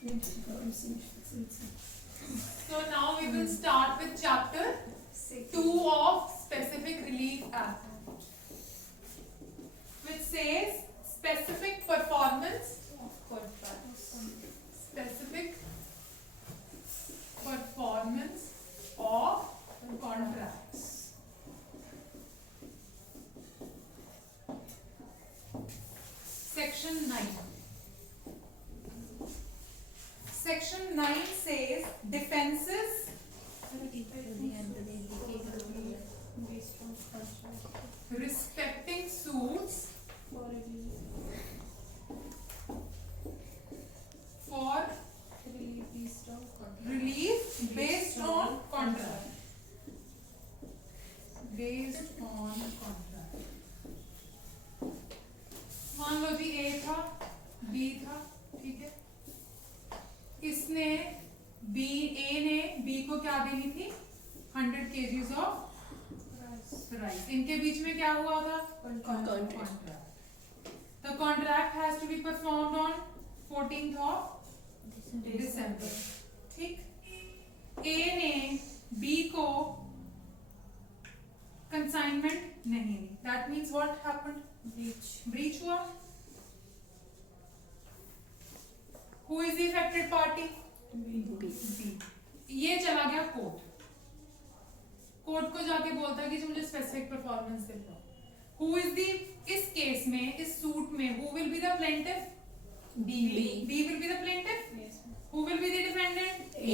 So now we will start with chapter 2 of Specific Relief Act, which says specific performance of contracts. Specific performance of contracts. Section 9. Section 9 says defenses respecting suits for relief based on contract. Based on contract. मान लो जी A था, B था, ठीक है। इसने A ने B को क्या देनी थी? 100 kgs of rice. इनके बीच में क्या हुआ था? Contract. The contract has to be performed on 14th of December. ठीक? A ने B को consignment नहीं दी. That means what happened? Breach हुआ. Who is the affected party? B. ये चला गया कोर्ट. कोर्ट को जाके बोलता है कि मुझे स्पेसिफिक परफॉर्मेंस दिखाओ. Who is the इस केस में इस सूट में who will be the plaintiff? B will be the plaintiff? Yes. Who will be the defendant? A.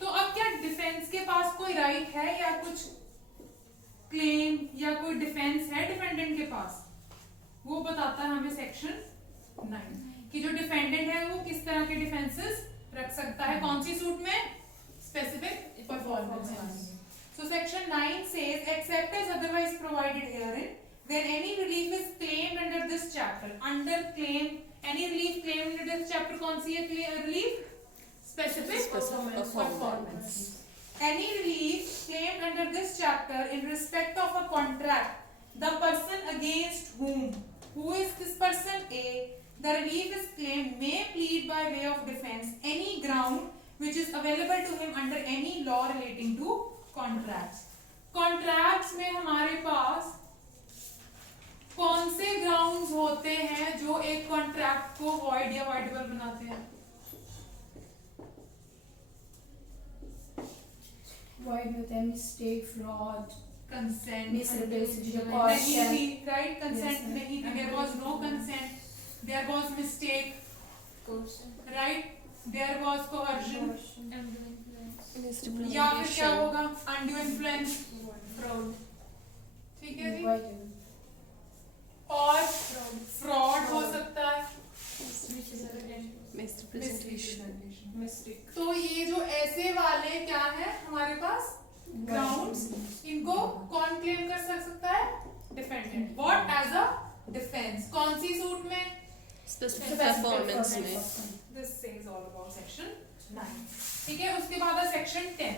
तो अब क्या डिफेंस के पास कोई राइट है या कुछ क्लेम या कोई डिफेंस है डिफेंडेंट के पास? वो बताता है हमें सेक्शन 9 कि जो डिफेंडेंट है वो किस तरह के डिफेंसेस रख सकता है कौन सी सूट में? Specific performance. So section 9 says except as otherwise provided herein when any relief is claimed under this chapter. Under claim any relief claimed under this chapter कौन सी है relief? Specific performance. Any relief claimed under this chapter in respect of a contract, the person against who is this person? A. The relief is claimed may plead by way of defense any ground which is available to him under any law relating to contracts. Contracts में हमारे पास कौन से grounds होते हैं जो एक contract को void या voidable बनाते हैं? Void होता है mistake, fraud, consent, misrepresentation, नहीं थी, right? Consent Yes, नहीं थी. There was no consent. There was mistake, right? There was coercion. या फिर क्या होगा? Undue influence, fraud. ठीक है जी? और fraud हो सकता है. Mistake. तो ये जो ऐसे वाले क्या है हमारे पास ग्राउंड्स, इनको कौन क्लेम कर सकता है? Defendant. What as a defence. कौन सी सूट में? Specific performance में. This says all about section 9. ठीक है. उसके बाद है सेक्शन 10.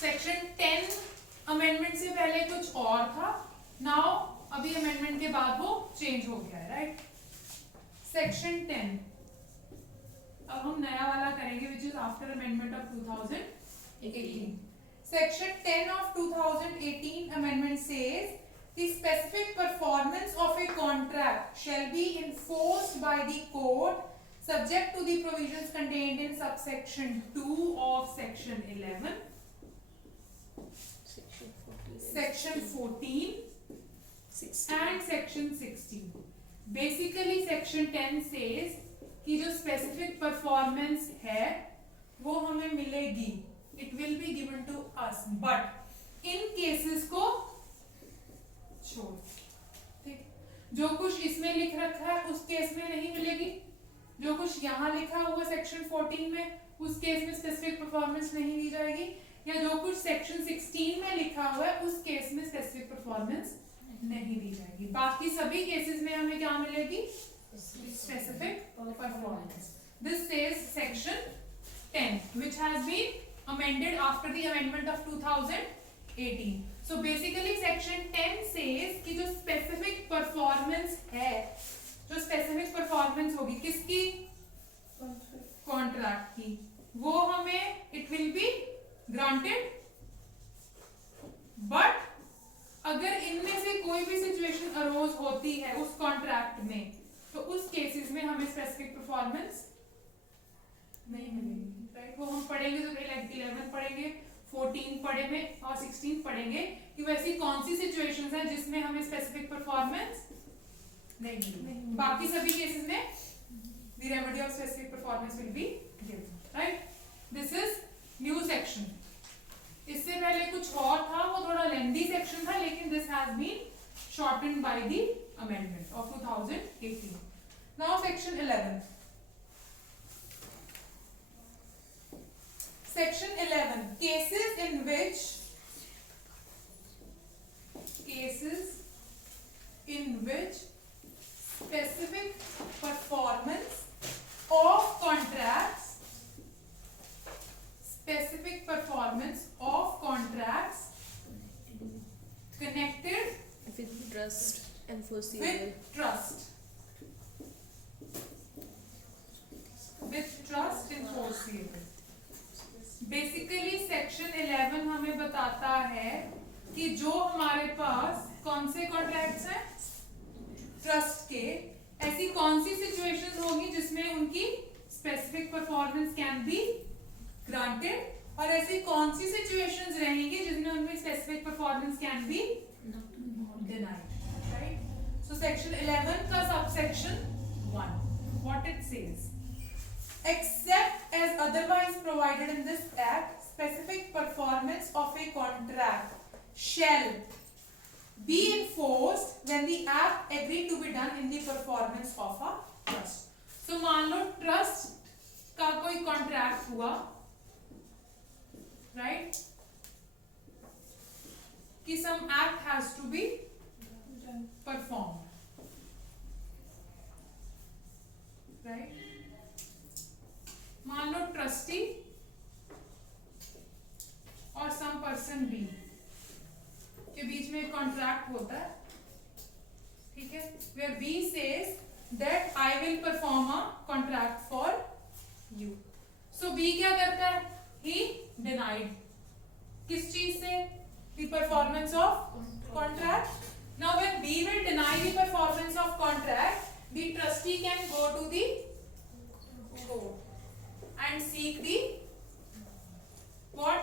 सेक्शन 10 अमेंडमेंट से पहले कुछ और था. नाउ अभी अमेंडमेंट के बाद वो चेंज हो गया है, राइट? सेक्शन 10 अब हम नया वाला करेंगे which is after amendment of 2018. Section 10 of 2018 amendment says the specific performance of a contract shall be enforced by the court subject to the provisions contained in subsection 2 of section 11, section 14 and section 16. Basically section 10 says कि जो specific performance है वो हमें मिलेगी. It will be given to us but इन cases को छोड़. ठीक. जो कुछ इसमें लिख रखा है उस केस में नहीं मिलेगी. जो कुछ यहाँ लिखा हुआ सेक्शन 14 में उस केस में स्पेसिफिक परफॉर्मेंस नहीं दी जाएगी. या जो कुछ सेक्शन 16 में लिखा हुआ है उस केस में स्पेसिफिक परफॉर्मेंस नहीं दी जाएगी. बाकी सभी केसेस में हमें क्या मिलेगी? Specific performance. This says section 10 which has been amended after the amendment of 2018. So basically section 10 says कि जो specific performance है, जो specific performance होगी किसकी? कॉन्ट्रैक्ट की, वो हमें it will be granted. But अगर इनमें से कोई भी सिचुएशन अरोज होती है उस कॉन्ट्रैक्ट में, तो उस केसेस में हमें स्पेसिफिक परफॉर्मेंस नहीं मिलेगी, राइट। वो हम पढ़ेंगे तो 11 पढ़ेंगे, 14 पढ़ेंगे और 16 पढ़ेंगे कि वैसी कौन सी सिचुएशंस हैं जिसमें हमें स्पेसिफिक परफॉर्मेंस नहीं मिलेगी। बाकी सभी केसेस में the remedy of specific performance will be given, right? This is new section. इससे पहले कुछ और था, वो थोड़ा लेंथी सेक्शन था, लेकिन this has been shortened by the amendment of 2018. Now section 11. Section 11, cases in which specific performance of contracts connected With trust and with foreseeable. trust and foreseeable. Basically section 11 हमें बताता है कि जो हमारे पास कौन से कॉन्ट्रैक्ट्स हैं ट्रस्ट के, ऐसी कौन सी सिचुएशंस होगी जिसमें उनकी specific performance can be granted, और ऐसी कौन सी सिचुएशंस रहेंगी जिसमें उनकी specific performance can be denied, right. So section 11 का subsection 1, what it says, except as otherwise provided in this act, specific performance of a contract shall be enforced when the act agreed to be done in the performance of a trust. So मान लो trust का कोई contract हुआ, right, कि some act has to be performed, right. मान लो trustee और some person B के बीच में एक कॉन्ट्रैक्ट होता है, ठीक है, where B says that I will perform a contract for you. So B क्या करता है, ही डिनाइड किस चीज से, the performance of contract. Now when B will deny the performance of contract, the trustee can go to the court and seek the what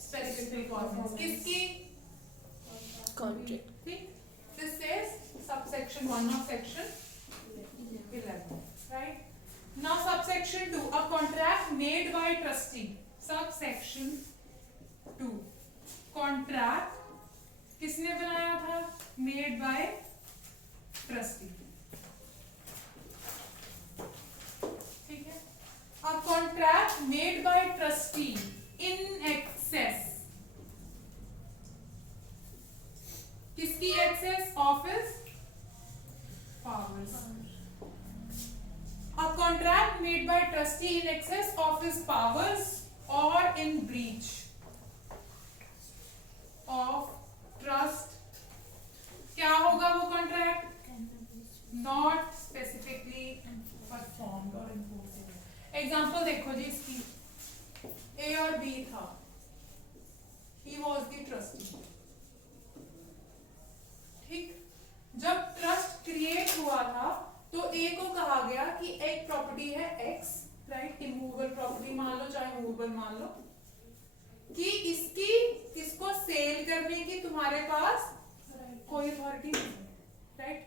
specific performance किसकी Contract. ठीक। This says subsection 1 of section 11, right. Now subsection 2, a contract made by trustee. Subsection 2, contract किसने बनाया था, made by trustee, a contract made by trustee in excess, किसकी excess, of his powers. A contract made by trustee in excess of his powers or in breach of trust, क्या होगा वो contract, not specifically performed or enforced. Example देखो जी इसकी, ए और B था, he was the trustee, ठीक। जब trust create हुआ था तो ए को कहा गया कि एक प्रॉपर्टी है एक्स, राइट, इमूवेबल प्रॉपर्टी मान लो चाहे मूवेबल मान लो, कि इसको सेल करने की तुम्हारे पास कोई अथॉरिटी नहीं है, राइट।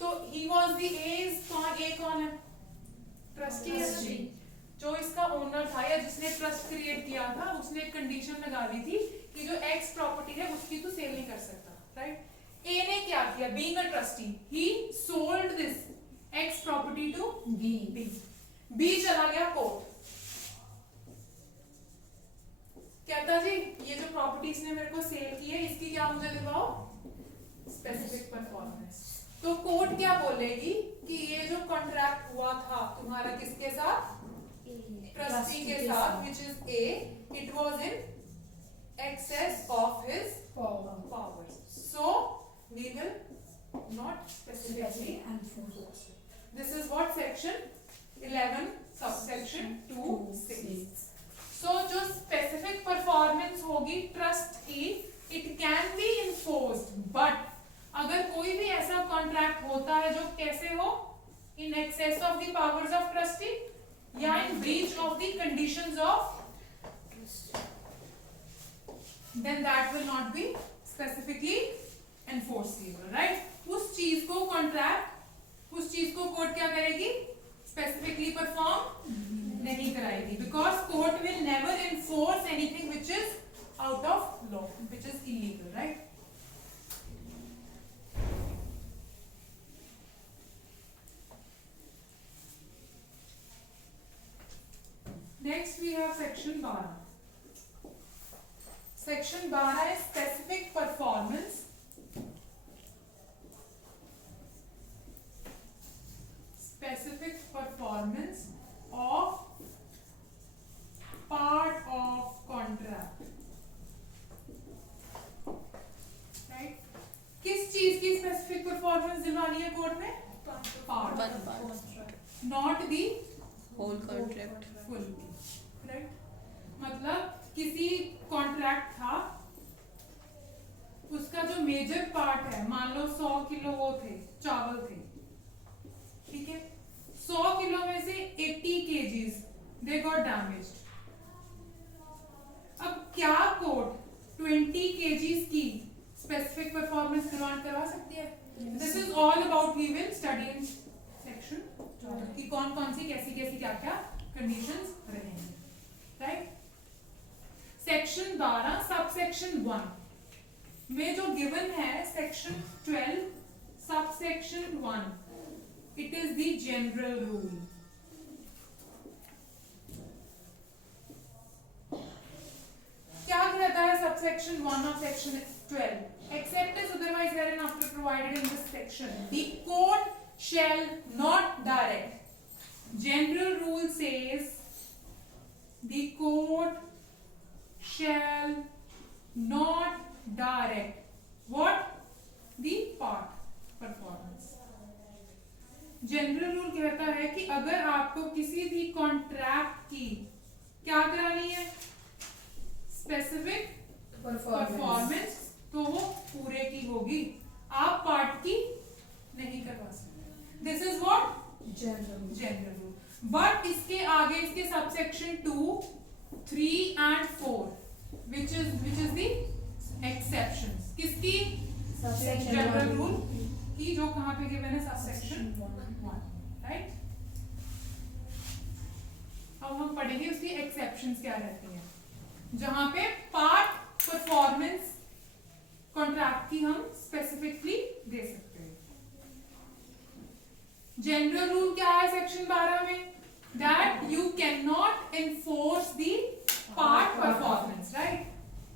तो ही वॉज द ए कौन है, ट्रस्टी है, जो इसका ओनर था या जिसने ट्रस्ट क्रिएट किया था, उसने एक कंडीशन लगा दी थी कि जो एक्स प्रॉपर्टी है उसकी तो सेल नहीं कर सकता, राइट। ए ने क्या किया, being a trustee, he sold this X property to B. B चला गया कोर्ट, कहता जी ये जो प्रॉपर्टी इसने मेरे को सेल की है, इसकी क्या मुझे दिखाओ स्पेसिफिक परफॉर्मेंस। तो कोर्ट क्या बोलेगी कि ये जो कॉन्ट्रैक्ट हुआ था तुम्हारा किसके साथ, ट्रस्टी के साथ, which is A, it was in excess of his powers, so we will not specifically enforce. This is what section 11 subsection 2 6. So जो स्पेसिफिक परफॉर्मेंस होगी ट्रस्ट की, it can be enforced, but अगर कोई भी ऐसा contract होता है जो कैसे हो, in excess of the powers of trustee या in breach of the conditions of, then that will not be specifically enforceable, right? उस चीज को कॉन्ट्रैक्ट, उस चीज को कोर्ट क्या करेगी, स्पेसिफिकली परफॉर्म नहीं कराएगी, because court will never enforce anything which is out of law, which is illegal, right? Next we have section 12. Section 12 है specific performance. Specific performance of part of contract, right? किस चीज की specific performance दिलवानी है court में? One part, part. Not the Whole contract. Full, right? मतलब किसी contract था, उसका जो मेजर पार्ट है, मान लो 100 किलो वो थे, चावल थे, ठीक है? 100 किलो में से 80 kgs दे गॉट डैमेज्ड. अब क्या कोर्ट 20 kgs की स्पेसिफिक परफॉर्मेंस डिमांड करवा सकती है? This is all about, we will study in section कि कौन कौन सी कैसी कैसी क्या क्या कंडीशंस रहेंगे, राइट? सेक्शन 12 सबसेक्शन 1 में जो गिवन है, section 12 subsection 1, it is the general rule. क्या कहता है subsection 1 of section 12? Except as otherwise hereinafter provided in this section, the court shall not direct. General rule says the court shall not direct what? The part performance. General rule कहता है कि अगर आपको किसी भी कॉन्ट्रैक्ट की क्या करानी है, स्पेसिफिक परफॉर्मेंस, तो वो पूरे की होगी, आप पार्ट की नहीं करवा सकते. This is what general rule. But इसके आगे इसके subsection 2, 3 and 4 which is the exceptions. किसकी? जनरल रूल की, जो कहां पे गिवन है, सबसेक्शन 1, राइट? अब हम पढ़ेंगे उसकी एक्सेप्शंस क्या रहती हैं, जहां पे पार्ट परफॉर्मेंस कॉन्ट्रैक्ट की हम स्पेसिफिकली दे सकते हैं. जनरल रूल क्या है सेक्शन 12 में? That you can not enforce the part performance, right?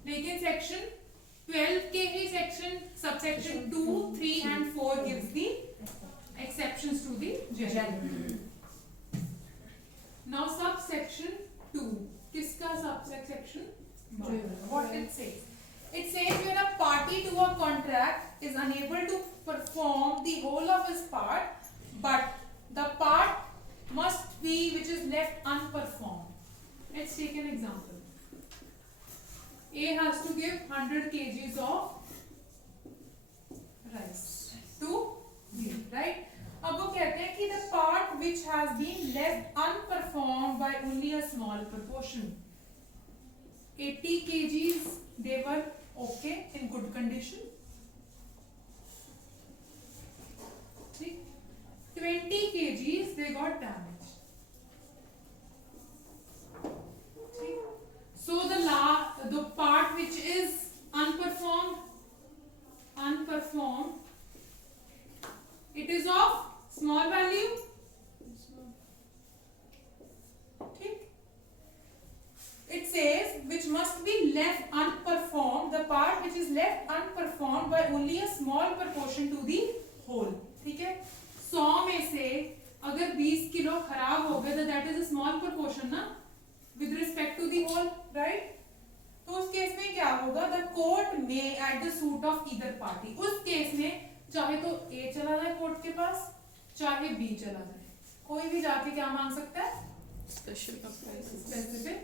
लेकिन सेक्शन 12 के ही section subsection 2, 3 and 4 gives the exceptions to the general. Now subsection 2, किसका subsection? What it says? It says when a party to a contract is unable to perform the whole of his part, but the part must be which is left unperformed. Let's take an example. A has to give 100 kgs of rice to B, right? अब वो कहते हैं कि the part which has been left unperformed by only a small proportion, 80 kgs they were okay in good condition, 20 kgs they got damaged. So the part which is unperformed, it is of small value. It says which must be left unperformed, the part which is left unperformed by only a small proportion to the whole. ठीक है? 100 में से अगर 20 kilo खराब हो गए, तो that is a small proportion ना, with respect to the whole, right? तो उस केस में क्या होगा? The court may at the suit of either party. उस केस में चाहे तो A चला जाए कोर्ट के पास, चाहे B चला जाए, कोई भी जाके क्या मांग सकता है? Special performance. Specific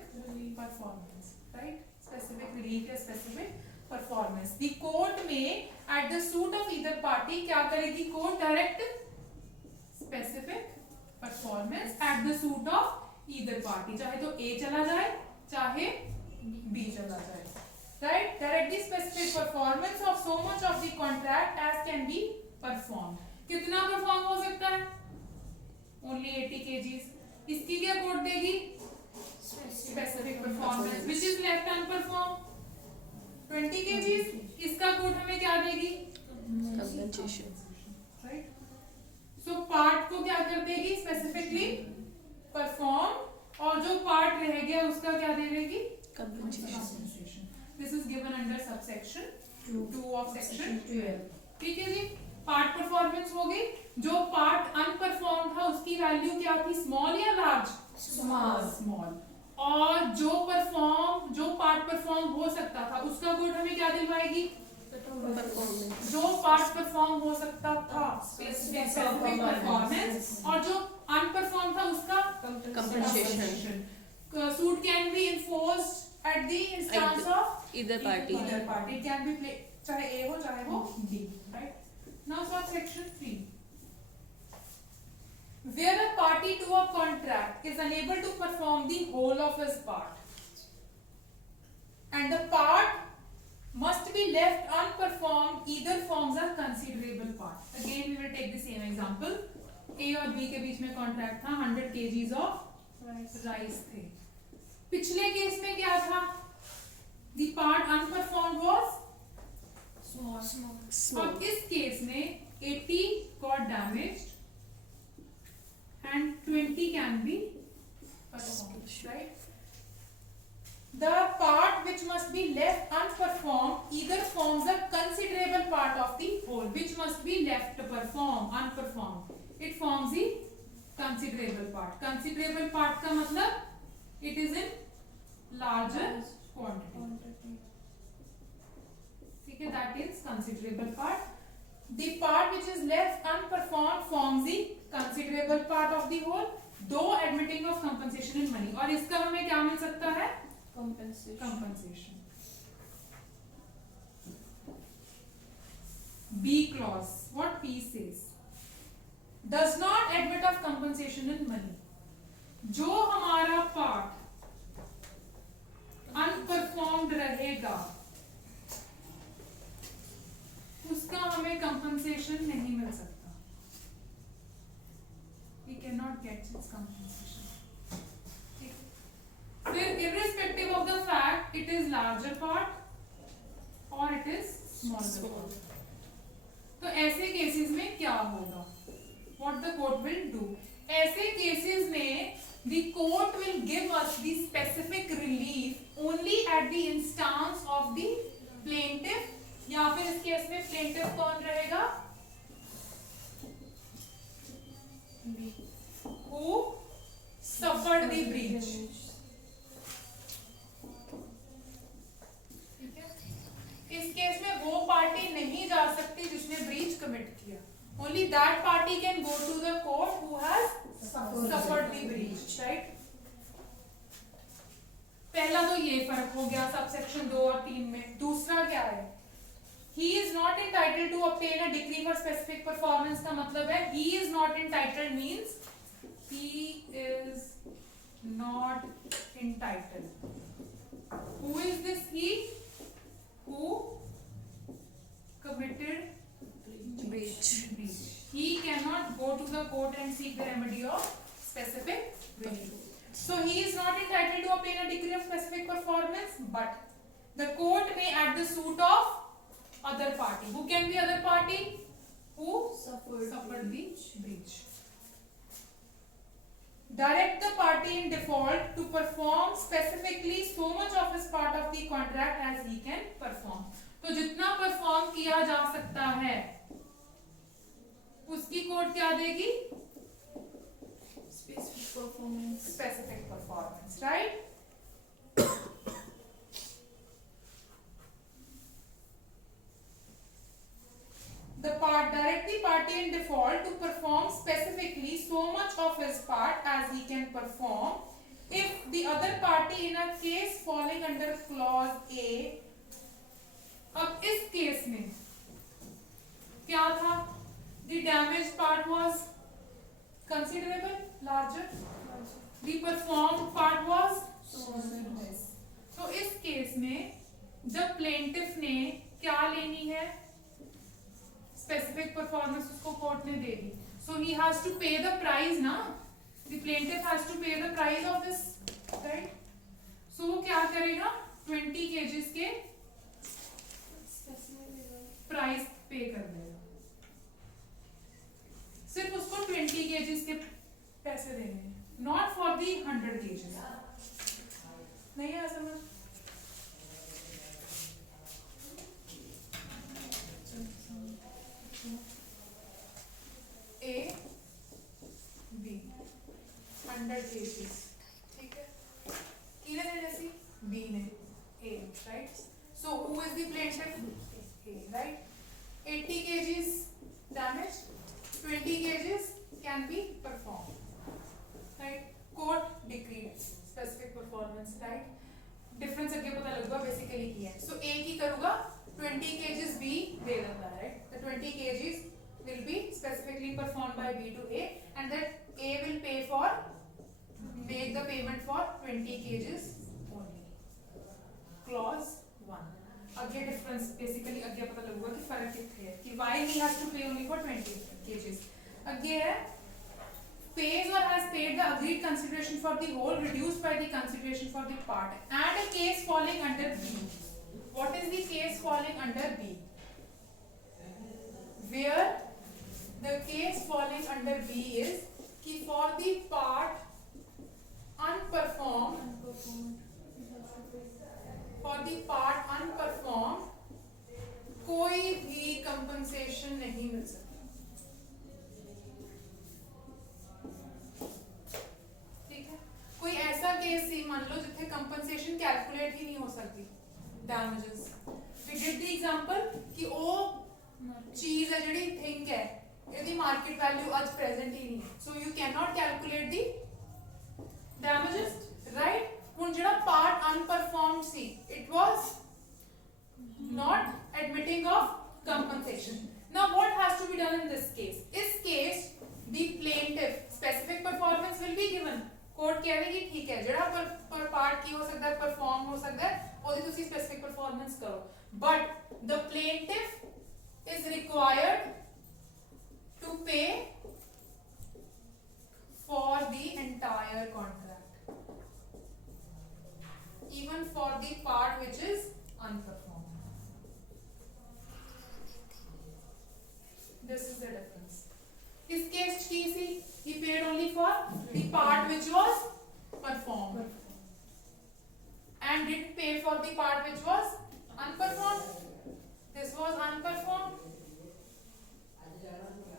performance, right? Specific relief या specific performance. The court may, at the suit of either party, क्या करेगी court? Direct specific performance at the suit of either party. चाहे तो A चला जाए, चाहे B चला जाए, right? Direct the specific performance of so much of the contract as can be performed. कितना perform हो सकता है? Only 80 kgs. इसकी क्या कोड देगी? Specific performance, which is left unperformed 20 kgs. इसका कोड हमें क्या देगी? Compensation. Right? So part को क्या कर देगी? Specifically perform, और जो part रह गया उसका क्या दे देगी? Compensation. This is given under subsection 2 of section 12. ठीक है जी. पार्ट परफॉर्मेंस हो गई. जो पार्ट अनपरफॉर्म था उसकी वैल्यू क्या थी? स्मॉल या लार्ज? स्मॉल. और जो पार्ट परफॉर्म हो सकता था उसका कोड हमें क्या दिलवाएगी? Performance. जो पार्ट परफॉर्म हो सकता था स्पेसिफिक परफॉर्मेंस, और जो अनपरफॉर्म था उसका Compensation. Suit can be enforced at the instance of Either party. Either party. It can be play, चाहे A हो चाहे वो B, right? Now subsection 3. Where a party to a contract is unable to perform the whole of his part, and the part must be left unperformed, either forms a considerable part. Again, we will take the same example. A और B के बीच में contract था, 100 kgs of rice थे. पिछले case में क्या था? The part unperformed was Small. अब इस केस में 80 got damaged and 20 can be performed, right? The part which must be left unperformed either forms a considerable part of the whole. Which must be left unperformed. It forms the considerable part. Considerable part का मतलब it is in larger quantity. ठीक है, that is considerable part. The part which is left unperformed forms the considerable part of the whole, though admitting of compensation in money. और इसका हमें क्या मिल सकता है? Compensation. B clause. What P says does not admit of compensation in money. जो हमारा part unperformed रहेगा उसका हमें कंपनसेशन नहीं मिल सकता. We cannot get its compensation. फिर irrespective of the fact it is larger part or it is smaller part. तो ऐसे केसेस में क्या होगा? What the court will do? ऐसे केसेस में the court will give us the specific relief only at the instance of the plaintiff, या फिर इस केस में प्लेंटिफ कौन रहेगा? Who suffered the breach. ठीक है? इस केस में वो पार्टी नहीं जा सकती जिसने ब्रीच कमिट किया. Only that party can go to the court who has suffered the breach, right? पहला तो ये फर्क हो गया सबसेक्शन 2 और 3 में. दूसरा क्या है? He is not entitled to obtain a decree for specific performance का मतलब है he is not entitled means he is not entitled. Who is this he? Who committed Breach. breach. He cannot go to the court and seek the remedy of specific breach. So he is not entitled to obtain a decree of specific performance, but the court may at the suit of other party. Who can be other party? Who suffered the breach. Direct the party in default to perform specifically so much of his part of the contract as he can perform. तो जितना perform किया जा सकता है उसकी code क्या देगी? Specific performance, right? The part direct the party party in default to perform specifically so much of his part as he can perform if the other party in a case falling under clause A. अब इस case में क्या था? The damaged part was considerable, larger. The performed part was less. तो इस case में जब plaintiff ने क्या लेनी है, स्पेसिफिक परफॉर्मेंस उसको कोर्ट ने दे दी, so he has to pay the price ना, the plaintiff has to pay the price of this, right? So वो क्या करेगा? 20 केजीज के प्राइस पे कर देगा, सिर्फ उसको 20 केजीज के पैसे देने हैं, नॉट फॉर दी 100 केजीज। नहीं है समझ? A B 100 kgs, ठीक है? किने ने जैसी B ने A, right? So who is the plaintiff? A, right? 80 kgs damage, 20 kgs can be performed, right? Court decreed specific performance, right? Difference अगे पता लगेगा basically की है. So A की करूँगा 20 kgs B दे देता है, right? The 20 kgs will be specifically performed by B to A, and that A will make the payment for 20 kgs only. Clause 1. अगे difference basically अगे पता लगेगा कि फर्क कितने है, कि why he has to pay only for 20 kgs. अगे है pays or has paid the agreed consideration for the whole reduced by the consideration for the part, and a case falling under B. What is the case falling under B? Where the case falling under B is कि for the part unperformed, कोई भी compensation नहीं मिल सकती, ठीक है? कोई ऐसा case ही मान लो जिथे कंपनसेशन कैलकुलेट ही नहीं हो सकती, damages. We did the example कि वो चीज है ਜਿਹੜੀ थिंग है, यदि मार्केट वैल्यू आज प्रेजेंट ही नहीं है, so you can not calculate the damages, right? ਹੁਣ ਜਿਹੜਾ पार्ट अनपरफॉर्म्ड सी, it was not admitting of compensation. Now what has to be done in this case? इस case the plaintiff specific performance will be given. Court कहेगी ठीक है ਜਿਹੜਾ पर part की हो सकता है, परफॉर्म हो सकता है, ਉਹਦੀ ਤੁਸੀਂ specific performance करो, but the plaintiff is required to pay for the entire contract, even for the part which is unperformed. This is the difference. This case he paid only for the part which was performed and didn't pay for the part which was unperformed. This was unperformed,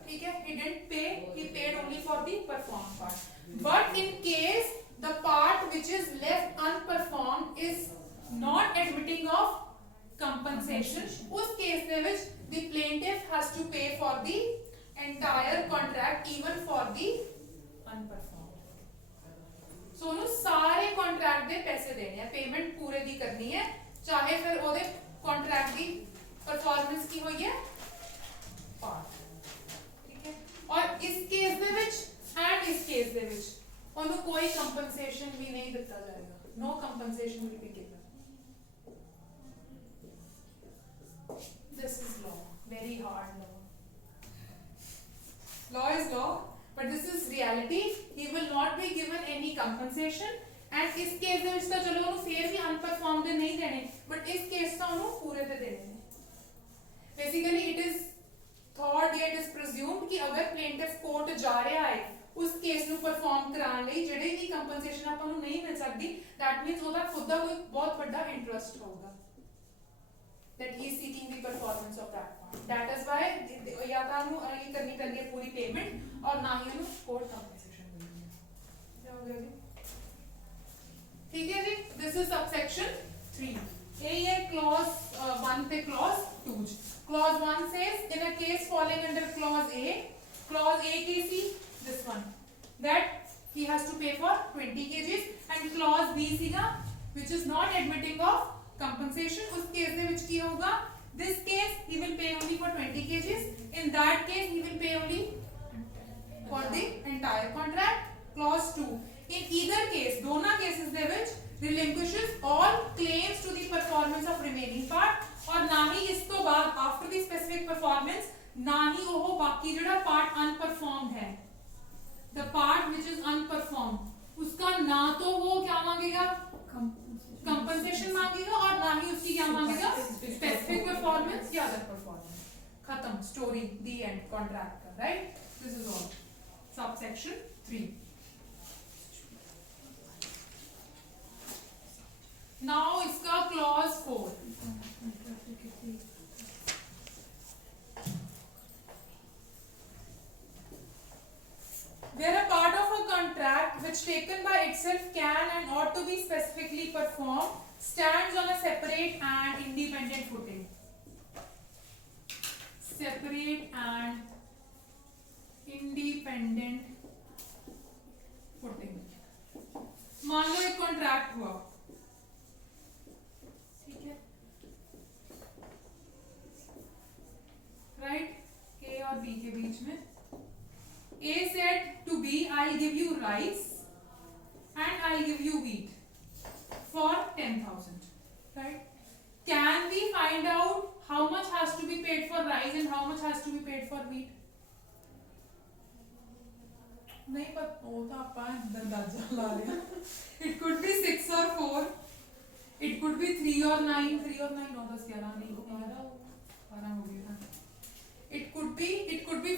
ठीक है? He didn't pay, he paid only for the performed part. But in case the part which is left unperformed is not admitting of compensation, उस case में which the plaintiff has to pay for the entire contract, even for the unperformed. So ਉਹਨੂੰ ਸਾਰੇ contract ਦੇ ਪੈਸੇ ਦੇਣੇ ਆ, payment ਪੂਰੇ ਦੀ ਕਰਨੀ ਹੈ, ਚਾਹੇ ਫਿਰ ਉਹਦੇ contract ਦੀ performance ਕੀ ਹੋਈ ਹੈ, part, ठीक है? और इस केस ਦੇ ਵਿੱਚ and इस केस ਦੇ ਵਿੱਚ ਉਹਨੂੰ ਕੋਈ compensation भी नहीं ਦਿੱਤਾ जाएगा, no compensation will be given. This is law, very hard law. Law is law, but this is reality. He will not be given any compensation. And इस केस में इसका चलो उन्हें फिर भी unperformed दे नहीं देने, but इस केस का उन्हें पूरे दे देने. Basically, it is thought या it is presumed कि अगर plaintiff court जा रहा है उस केस ਨੂੰ perform कराने ਲਈ ਜਿਹੜੇ भी compensation ਆਪਾਂ ਨੂੰ ਨਹੀਂ ਮਿਲ ਸਕਦੀ, that means ਉਹਦਾ ਖੁਦ ਦਾ ਕੋਈ ਬਹੁਤ ਵੱਡਾ interest ਹੋਊਗਾ, that he is seeking the performance of that part. That is why या तो उन्हें ये करनी पड़ती है पूरी payment और ना ही उन्हें court compensation मिलेगी. क्या हो गया जी? ठीक है जी? This is subsection 3. ये clause 1 पे clause 2. Clause 1 says in a case falling under clause A KC, this one, that he has to pay for 20 kgs, and clause B सीगा which is not admitting of compensation, उस case में which किया होगा, this case he will pay only for 20 kgs, in that case he will pay only for the entire contract. Clause 2, in either case, दोनों cases they which relinquishes all claims to the performance of remaining part, और ना ही इस तो बाद after the specific performance ना ही वो बाकी जड़ा part unperformed है, the part which is unperformed, उसका ना तो वो क्या मांगेगा, compensation मांगेगा, और ना ही उसकी क्या मांगेगा, specific performance या other performance. खत्म, story, the end, contract का, right? This is all. Subsection 3. Now इसका clause 4. Where a part of a contract which taken by itself can and ought to be specifically performed stands on a separate and independent footing. Separate and independent footing. मान लो एक contract हुआ, ठीक है, right, ए और B के बीच में. A said to B, I'll give you rice and I'll give you wheat for 10,000, right? Can we find out how much has to be paid for rice and how much has to be paid for wheat? नहीं पता, वो तो आप अंदाजा ला रहे हैं. It could be 6 or 4. It could be 3 or 9. 3 और 9 9 10 11 नहीं 12 हो गया. It could be